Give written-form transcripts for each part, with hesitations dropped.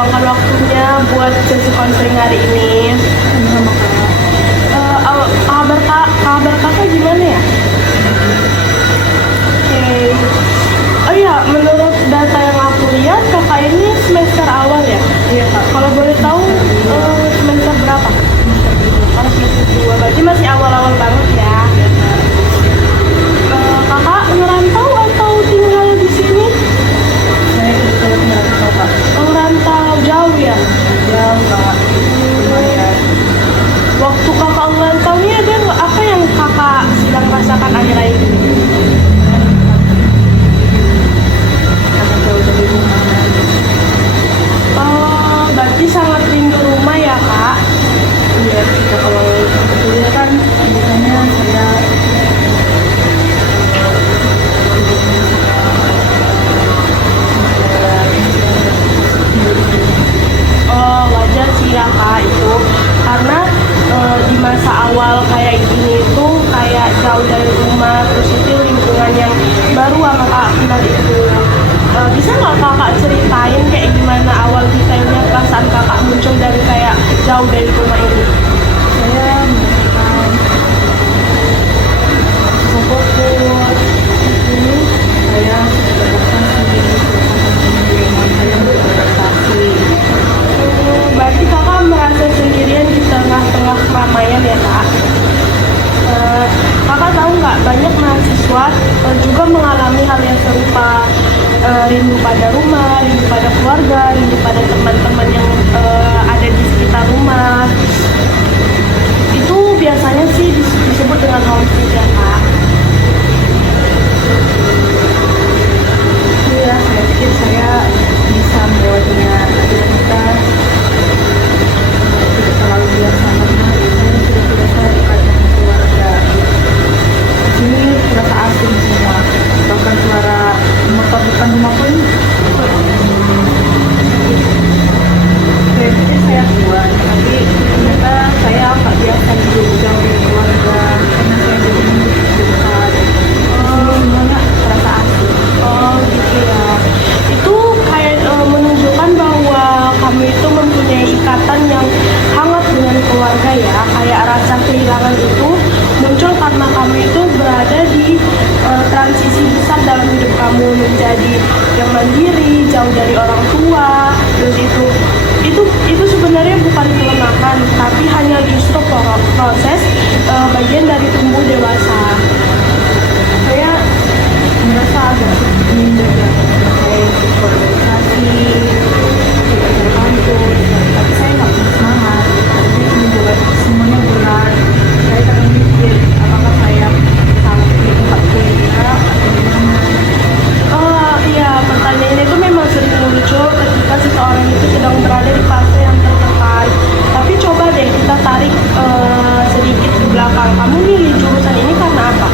meluangkan waktunya buat sesi konseling hari ini. Sama Kak. Kabar kakak gimana ya? Oke. Oh iya, menurut data yang aku lihat kakak ini semester awal ya? Iya Kak. Kalau boleh tahu semester berapa? Oh, semester 2, berarti masih awal-awal banget ya. Kakak ngerantau atau tinggal di sini? Saya merantau Kak. Ngerantau jauh ya? Jauh Kak. Lumayan. Waktu kakak ngerantau ini ada nggak apa yang kakak sedang rasakan akhir-akhir ini? Karena jauh dari rumah. Oh, berarti sangat rindu rumah ya kak? Iya, kita kalau kuliah kan biasanya saya Oh, wajar sih ya kak itu, karena di masa awal kayak gini tuh kayak jauh dari rumah, terus itu lingkungan yang baru sama kak kenal itu. Bisa nggak kakak ceritain kayak gimana awal detailnya perasaan kakak muncul dari kayak jauh dari rumah ini? saya merasakan fokus ini saya beradaptasi saya beradaptasi. Berarti kakak merasa sendirian di tengah-tengah keramaian ya kak? Kakak tahu nggak banyak mahasiswa juga mengalami hal yang serupa, rindu pada rumah, rindu pada keluarga, rindu pada teman-teman yang ada di sekitar rumah. Itu biasanya sih disebut dengan homesick ya kak. Iya, saya pikir saya bisa melewatinya, tapi ternyata tidak terlalu biasa karena saya sudah biasa dekat dengan keluarga. Di sini terasa asing semua, bahkan suara motor depan rumah pun saya pikir saya kuat, tapi ternyata saya nggak biasa hidup jauh dari keluarga karena saya jadi dekat. Semuanya terasa asing. Oh gitu ya. Itu kayak menunjukkan bahwa kamu itu mempunyai ikatan yang hangat dengan keluarga ya. Kayak rasa kehilangan itu muncul karena kamu itu berada di transisi besar dalam hidup kamu, menjadi yang mandiri, jauh dari orang tua. Terus itu sebenarnya bukan kelemahan, tapi hanya justru proses bagian dari tumbuh dewasa. Saya merasa agak minder ya, saya ikut organisasi, ikut acara kampus, tapi saya nggak punya semangat, karena ini juga semuanya berat. Saya kadang mikir apakah saya salah di tempat kuliah atau gimana. Oh iya, pertanyaan itu memang sering muncul ketika seseorang itu sedang berada di fase yang tertekan. Tapi coba deh kita tarik sedikit ke belakang. Kamu milih jurusan ini karena apa?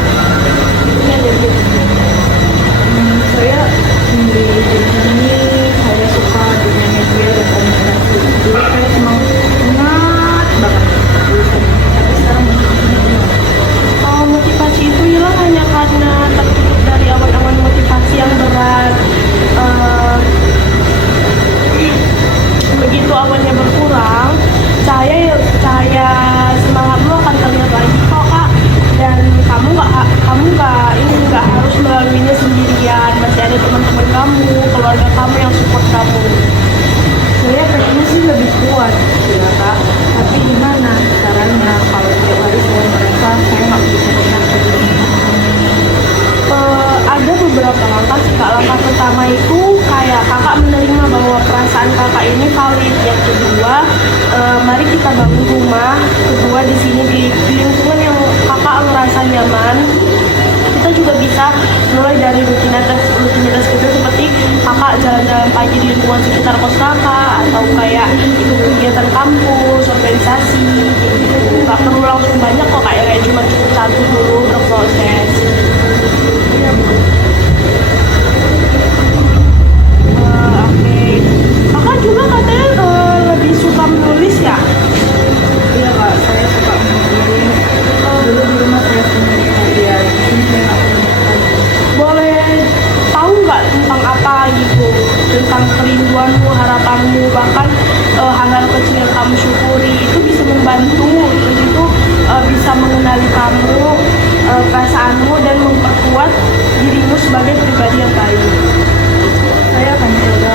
Saya di sini saya suka dunia media dan komunikasi. Dulu saya memang sangat banget jurusan ini, tapi sekarang Motivasi itu hilang hanya karena tertutup dari awan-awan motivasi yang berat. Begitu awannya berkurang, cahaya semangatmu akan terlihat lagi kok kak. Dan kamu nggak harus melaluinya sendirian. Masih ada teman-teman kamu, keluarga kamu yang support kamu. saya pengennya sih lebih kuat ya kak, tapi gimana caranya kalau setiap hari saya merasa saya nggak bisa tenang begini. Ada beberapa langkah sih kak. Langkah pertama itu kayak kakak menerima bahwa perasaan kakak ini valid. Yang kedua, mari kita bangun rumah kedua di sini di lingkungan yang kakak ngerasa nyaman. Kita juga bisa mulai dari rutinitas kita seperti kakak jalan-jalan pagi di lingkungan sekitar kos kakak, atau kayak ikut kegiatan kampus, organisasi gitu. Nggak perlu langsung banyak kok, kayak cuma cukup satu dulu berproses. Iya Bu. Oke. Kakak juga katanya lebih suka menulis ya? Iya kak, saya suka menulis. Dulu di rumah saya punya karya, di sini saya nggak punya karya. Boleh tahu nggak tentang apa gitu? Tentang kerinduanmu, harapanmu kamu, bahkan hal-hal kecil yang kamu syukuri itu bisa membantu, terus itu bisa mengenali kamu, perasaanmu, dan memperkuat dirimu sebagai pribadi yang baik. Saya akan coba